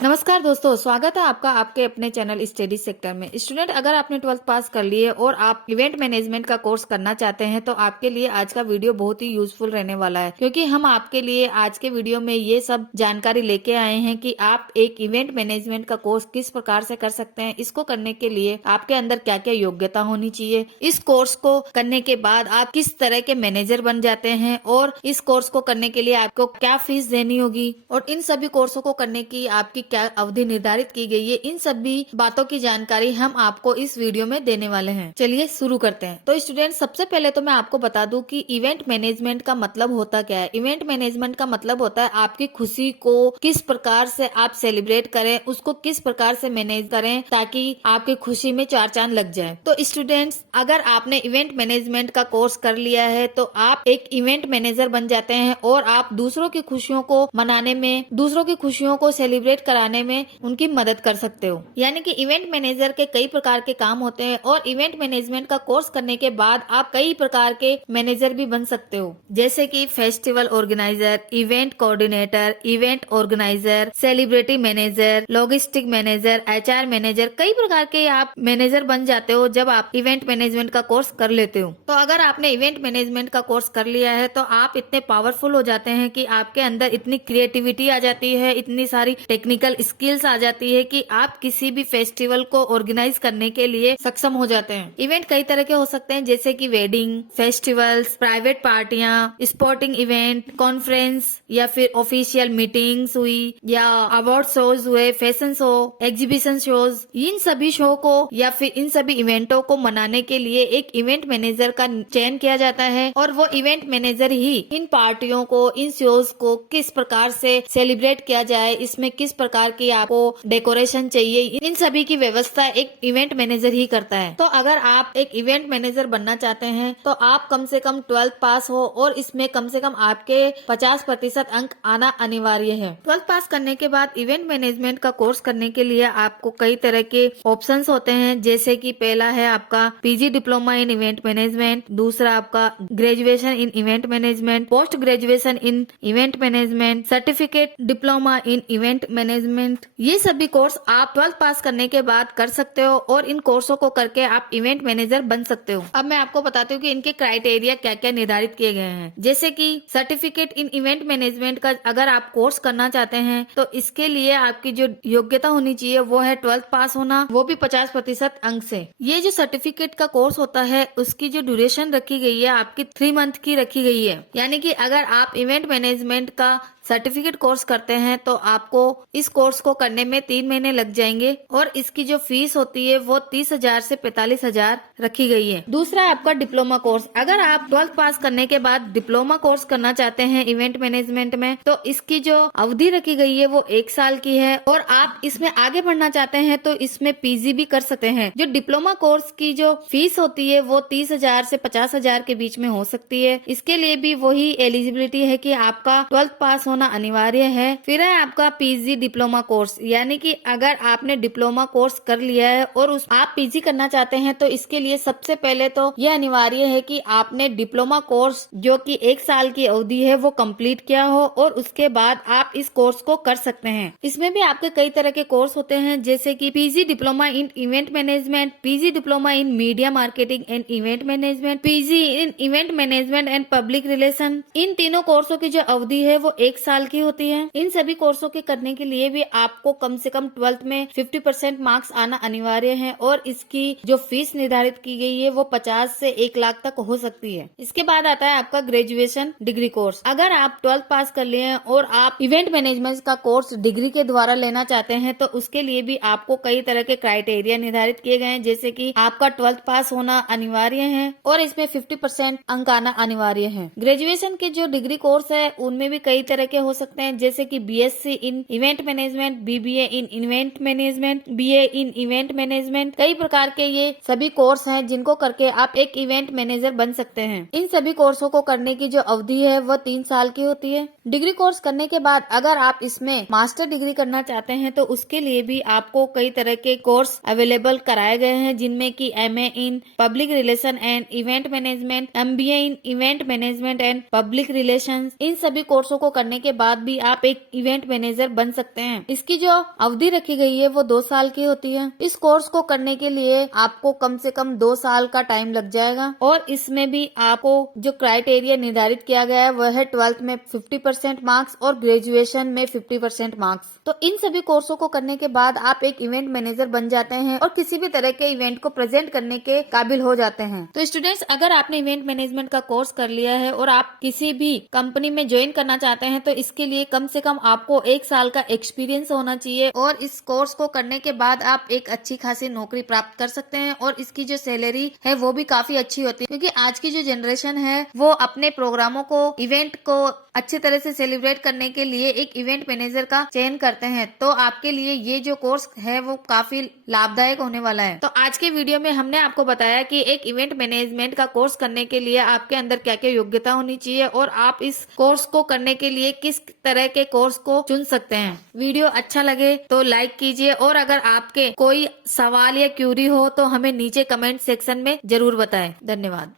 नमस्कार दोस्तों, स्वागत है आपका आपके अपने चैनल स्टडी सेक्टर में। स्टूडेंट, अगर आपने 12th पास कर लिए और आप इवेंट मैनेजमेंट का कोर्स करना चाहते हैं तो आपके लिए आज का वीडियो बहुत ही यूजफुल रहने वाला है, क्योंकि हम आपके लिए आज के वीडियो में ये सब जानकारी लेके आए हैं कि आप एक इवेंट मैनेजमेंट का कोर्स किस प्रकार से कर सकते हैं। इसको करने के लिए आपके अंदर क्या क्या योग्यता होनी चाहिए, इस कोर्स को करने के बाद आप किस तरह के मैनेजर बन जाते हैं और इस कोर्स को करने के लिए आपको क्या फीस देनी होगी और इन सभी कोर्सों को करने की आपकी क्या अवधि निर्धारित की गई है, इन सभी बातों की जानकारी हम आपको इस वीडियो में देने वाले हैं। चलिए शुरू करते हैं। तो स्टूडेंट, सबसे पहले तो मैं आपको बता दूं कि इवेंट मैनेजमेंट का मतलब होता क्या है। इवेंट मैनेजमेंट का मतलब होता है आपकी खुशी को किस प्रकार से आप सेलिब्रेट करें, उसको किस प्रकार से मैनेज करें ताकि आपकी खुशी में चार चांद लग जाए। तो स्टूडेंट्स, अगर आपने इवेंट मैनेजमेंट का कोर्स कर लिया है तो आप एक इवेंट मैनेजर बन जाते हैं और आप दूसरों की खुशियों को मनाने में, दूसरों की खुशियों को सेलिब्रेट कराने में उनकी मदद कर सकते हो। यानी कि इवेंट मैनेजर के कई प्रकार के काम होते हैं और इवेंट मैनेजमेंट का कोर्स करने के बाद आप कई प्रकार के मैनेजर भी बन सकते हो, जैसे कि festival organiser, event coordinator, event organiser, celebrity manager, logistic manager, HR manager. कई प्रकार के आप मैनेजर बन जाते हो जब आप इवेंट मैनेजमेंट का कोर्स कर लेते हो। तो अगर आपने इवेंट मैनेजमेंट का कोर्स कर लिया है तो आप इतने पावरफुल हो जाते हैं कि आपके अंदर इतनी क्रिएटिविटी आ जाती है, इतनी सारी टेक्निकल स्किल्स आ जाती है कि आप किसी भी फेस्टिवल को ऑर्गेनाइज करने के लिए सक्षम हो जाते हैं। इवेंट कई तरह के हो सकते हैं, जैसे कि वेडिंग, फेस्टिवल्स, प्राइवेट पार्टियां, स्पोर्टिंग इवेंट, कॉन्फ्रेंस या फिर ऑफिशियल मीटिंग्स हुई या अवार्ड शोज हुए, फैशन शो, एग्जीबिशन शोज। इन सभी शो को या फिर इन सभी इवेंटों को मनाने के लिए एक इवेंट मैनेजर का चयन किया जाता है और वो इवेंट मैनेजर ही इन पार्टियों को, इन शोज को किस प्रकार से सेलिब्रेट किया जाए, इसमें किस प्रकार की आपको डेकोरेशन चाहिए, इन सभी की व्यवस्था एक इवेंट मैनेजर ही करता है। तो अगर आप एक इवेंट मैनेजर बनना चाहते हैं तो आप कम से कम 12th पास हो और इसमें कम से कम आपके 50% अंक आना अनिवार्य है। 12th पास करने के बाद इवेंट मैनेजमेंट का कोर्स करने के लिए आपको कई तरह के ऑप्शंस होते हैं, जैसे कि पहला है आपका PG diploma in event management, दूसरा आपका graduation in event management, post graduation in event management, certificate diploma in event management. ये सभी कोर्स आप 12th पास करने के बाद कर सकते हो और इन कोर्सों को करके आप इवेंट मैनेजर बन सकते हो। अब मैं आपको बताती हूँ कि इनके क्राइटेरिया क्या क्या निर्धारित किए गए हैं। जैसे कि सर्टिफिकेट इन इवेंट मैनेजमेंट का अगर आप कोर्स करना चाहते हैं तो इसके लिए आपकी जो योग्यता होनी चाहिए वो है 12th पास होना, वो भी 50% अंक से। ये जो सर्टिफिकेट का कोर्स होता है उसकी जो ड्यूरेशन रखी गई है आपकी 3 मंथ की रखी गई है। यानी कि अगर आप इवेंट मैनेजमेंट का सर्टिफिकेट कोर्स करते हैं तो आपको इस कोर्स को करने में 3 महीने लग जाएंगे और इसकी जो फीस होती है वो 30,000 से 45,000 रखी गई है। दूसरा आपका डिप्लोमा कोर्स। अगर आप 12th पास करने के बाद डिप्लोमा कोर्स करना चाहते हैं इवेंट मैनेजमेंट में तो इसकी जो अवधि रखी गई है वो 1 साल की है और आप इसमें आगे बढ़ना चाहते हैं तो इसमें पीजी भी कर सकते हैं। जो डिप्लोमा कोर्स की जो फीस होती है वो 30,000 से 50,000 के बीच में हो सकती है। इसके लिए भी वही एलिजिबिलिटी है कि आपका 12th पास होना अनिवार्य है। फिर है आपका पीजी डिप्लोमा कोर्स, यानी कि अगर आपने डिप्लोमा कोर्स कर लिया है और आप पीजी करना चाहते हैं तो इसके लिए सबसे पहले तो यह अनिवार्य है कि आपने डिप्लोमा कोर्स जो कि 1 साल की अवधि है वो कंप्लीट किया हो और उसके बाद आप इस कोर्स को कर सकते हैं। इसमें भी आपके कई तरह के कोर्स होते हैं, जैसे कि PG diploma in event management, PG diploma in media marketing and event management, PG in event management and public relation. इन तीनों कोर्सों की जो अवधि है वो 1 साल की होती है। इन सभी कोर्सों के करने के लिए भी आपको कम से कम 12th में 50% मार्क्स आना अनिवार्य है और इसकी जो फीस निर्धारित की गई है वो 50 से 1 लाख तक हो सकती है। इसके बाद आता है आपका ग्रेजुएशन डिग्री कोर्स। अगर आप 12th पास कर लिए हैं और आप इवेंट मैनेजमेंट का कोर्स डिग्री के द्वारा लेना चाहते हैं तो उसके लिए भी आपको कई तरह के क्राइटेरिया निर्धारित किए गए हैं, जैसे कि आपका 12th पास होना अनिवार्य है और इसमें 50% अंक आना अनिवार्य है। ग्रेजुएशन के जो डिग्री कोर्स है उनमें भी कई तरह के हो सकते हैं, जैसे कि BSc in event management, BBA in event management, BA in event management. कई प्रकार के ये सभी कोर्स हैं जिनको करके आप एक इवेंट मैनेजर बन सकते हैं। इन सभी कोर्सों को करने की जो अवधि है वो 3 साल की होती है। डिग्री कोर्स करने के बाद अगर आप इसमें मास्टर डिग्री करना चाहते हैं तो उसके लिए भी आपको कई तरह के कोर्स अवेलेबल कराए गए हैं, जिनमें कि MA in public relation and event management, MBA in event management and public relations. इन सभी कोर्सों को करने के बाद भी आप एक इवेंट मैनेजर बन सकते हैं। इसकी जो अवधि रखी गई है वो 2 साल की होती है। इस कोर्स को करने के लिए आपको कम से कम 2 साल का टाइम लग जाएगा और इसमें भी आपको जो क्राइटेरिया निर्धारित किया गया है वह है 12th में 50% मार्क्स और ग्रेजुएशन में 50% मार्क्स। तो इन सभी कोर्सों को करने के बाद आप एक इवेंट मैनेजर बन जाते हैं और किसी भी तरह के इवेंट को प्रेजेंट करने के काबिल हो जाते हैं। तो स्टूडेंट्स, अगर आपने इवेंट मैनेजमेंट का कोर्स कर लिया है और आप किसी भी कंपनी में ज्वाइन करना चाहते हैं तो इसके लिए कम से कम आपको 1 साल का एक्सपीरियंस होना चाहिए और इस कोर्स को करने के बाद आप एक अच्छी खासी नौकरी प्राप्त कर सकते हैं और इसकी जो सैलरी है वो भी काफी अच्छी होती है, क्योंकि आज की जो जनरेशन है वो अपने प्रोग्रामों को, इवेंट को अच्छी तरह से सेलिब्रेट करने के लिए एक इवेंट मैनेजर का चयन करते हैं। तो आपके लिए ये जो कोर्स है वो काफी लाभदायक होने वाला है। तो आज के वीडियो में हमने आपको बताया कि एक इवेंट मैनेजमेंट का कोर्स करने के लिए आपके अंदर क्या क्या योग्यता होनी चाहिए और आप इस कोर्स को करने के लिए किस तरह के कोर्स को चुन सकते हैं। वीडियो अच्छा लगे तो लाइक कीजिए और अगर आपके कोई सवाल या क्यूरी हो तो हमें नीचे कमेंट सेक्शन में जरूर बताएं। धन्यवाद।